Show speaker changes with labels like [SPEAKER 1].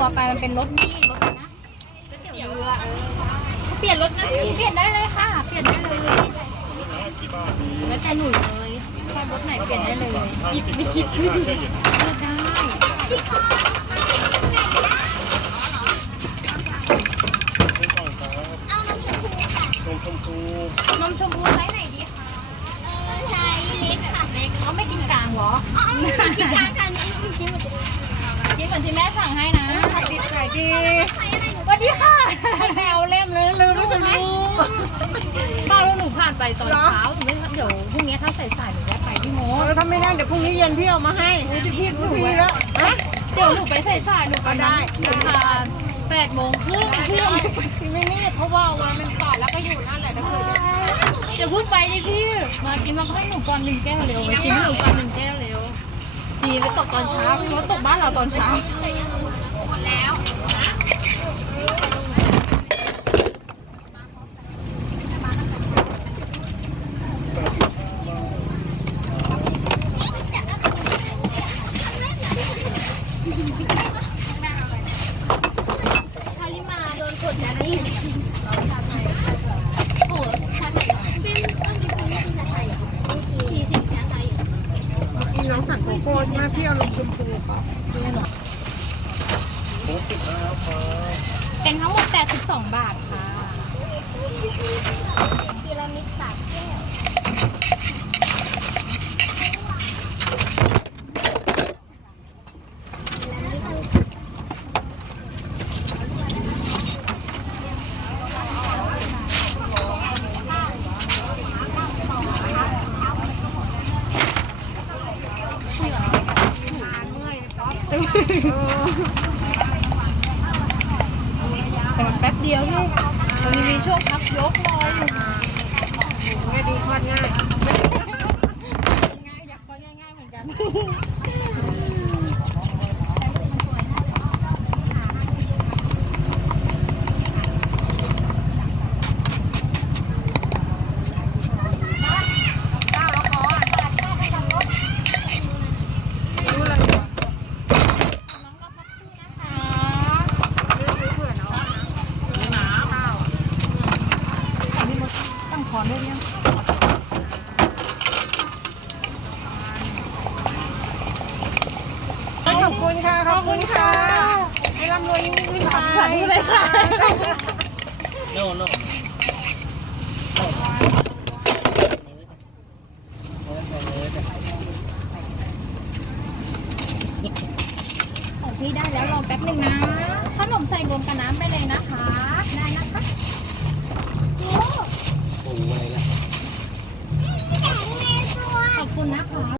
[SPEAKER 1] อไปมันเป็นรถนี่รถนะก๋วยเตี๋ยวเรือ
[SPEAKER 2] เปลี่ยนรถนะ
[SPEAKER 1] เปลี่ยนได้เลยค่ะเปลี่ยนได้เลยแล้วแต่หนูเลยชอบรถไหนเปลี่ยนได้เลย
[SPEAKER 2] หยิบไม่คิดไม่ดู
[SPEAKER 1] ได้เอานมชมพูค่ะนมชมพูไซส์ไหนดีคะ
[SPEAKER 3] ไซส์เล็กค่ะ
[SPEAKER 1] เล็กเขาไม่กินกลางเหรอ
[SPEAKER 3] กินกลางกันกินเหมือน
[SPEAKER 1] ที่แม่สั่งให้นะ
[SPEAKER 4] ขายดีขายดี
[SPEAKER 1] สวัสดีค่ะ
[SPEAKER 4] แมวเล่มเลยลืมรู้สึกไหม
[SPEAKER 1] ป้าแล้วหนูผ่านไปตอนเช้าหนูไม่เดี๋ยวพรุ่งนี้ถ้าใส่หนูจะไปพี่โมด
[SPEAKER 4] ถ้าไม่ได้เดี๋ยวพรุ่งนี้เย็นพี่เอามาให้
[SPEAKER 1] จะพี่หนู
[SPEAKER 4] พี่แล้วฮะ
[SPEAKER 1] เดี๋ยวหนูไปใส่หนูไปได้หนูทาน8:30พี่
[SPEAKER 4] ไม่นี่เพราะว่าวันมันต่อแล้วก็อยู่นั่นแหละถ้าคือ
[SPEAKER 1] จะพูดไปดิพี่มากินมาให้หนูก่อน1 แก้วเร็วมาชิมให้หนูก่อน1 แก้วเร็วดีไปตกตอนเช้าพี่โมดตกบ้านเราตอนเช้า
[SPEAKER 3] หมดแล้วคาริมาโดนกดนะนี่โอ้ชาไทยเป็นต้นดิบไม่กินชาไทยอ่ะ40ชาไทยอ่ะ
[SPEAKER 4] กินน้องสั่งโกโก้ใช่ไหมพี่เอาลงชมพูค่ะ
[SPEAKER 1] เป็นทั้งหมด82 บาทค่ะ
[SPEAKER 3] พีระมิด3 แก้ว
[SPEAKER 1] แต่มันแป๊บเดียวพี่มันมีช่วงพักยกรอยอยู่
[SPEAKER 4] ง่ายดีทอดง่าย
[SPEAKER 1] ง่ายอยากทอดง่ายๆเหมือนกันพี่มดตั้งคอนด้วยยัง
[SPEAKER 4] ขอบคุณค่ะขอบคุณค่ะให้ร่ำรวยยิ่งขึ้นไป
[SPEAKER 1] สาธุเลยค่ะของพี่ได้แล้วรอแป๊บหนึ่งนะขนมใส่รวมกับน้ำไปเลยนะคะได้นะคะขอบคุณนะคะ